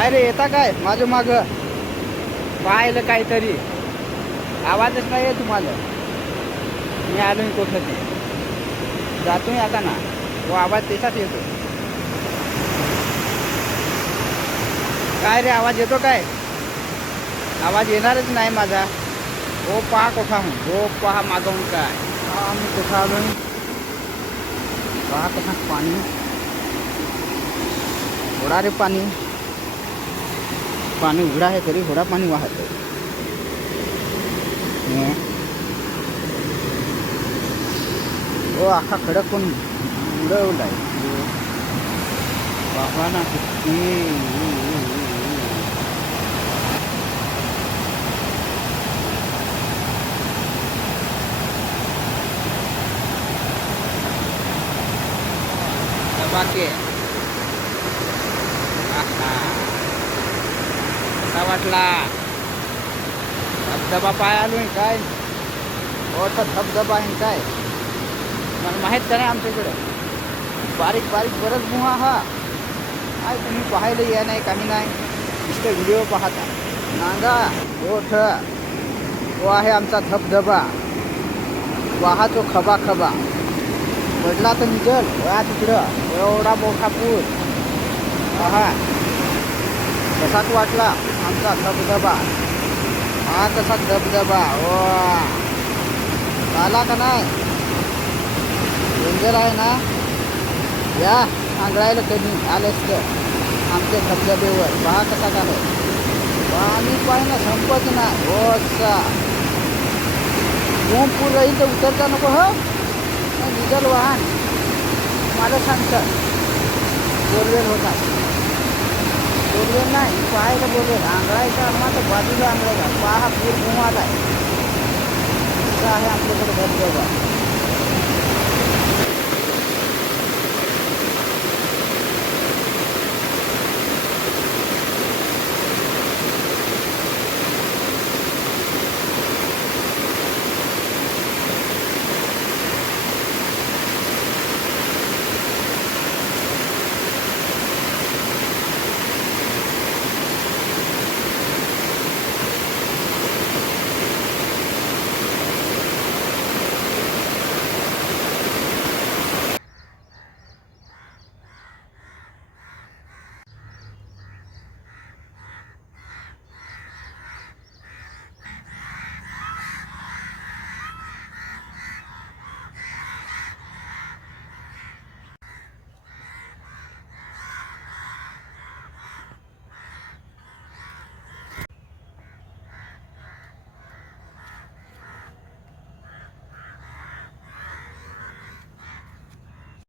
काय रे येता काय? माझं माग. पाहिलं काहीतरी. आवाजच नाही आहे तुम्हाला. मी आलो कुठलं ते जातो मी आता ना. तो आवाज त्याच्यात येतो. काय रे आवाज येतो काय? आवाज येणारच नाही माझा. हो पहा कोठा हून हो पहा मागवून काय. हा मी कुठं आलो पहा कसा पाणी. थोडा रे पाणी. पाणी उघडा आहे तरी थोडा पाणी वाहत आहे. आखा हो अख्खा खडक पण उडवला आहे. बाबा ना किती. बाकी कसा धबधबा पाय आलो काय? हो, मोठा धबधबा आहे काय? मला माहीत का नाही आमच्याकडं बारीक बारीक बरंच मुहा हा. काय तुम्ही पाहायला या नाही काही नाही. नुसतं व्हिडिओ पाहता. नांगा ओठ. तो आहे आमचा धबधबा. वाहतो खबा खबा. पडला तर निजल. वया तिकडं. एवढा मोठा पूर पहा. कसाच वाटला. आमचा धबधबा. हा कसा धबधबा. हो आला का नाही? डेंजर आहे ना? या आंगळायला कधी आलेच तर. आमच्या धबधबेवर. पहा कसा झालं पाणी पाहिजे संपत नाही. हो असा. पूर राहील तर उतरता नको हो. डिझेल वाहन. मला सांगतात. बोरवेल होता बोरवेल नाही पाहायला बोरवेल आंगळायचा आम्हाला बाजूला आंगळायचा पहा पूर घुमाला आहे आहे आमच्याकडे धबधबा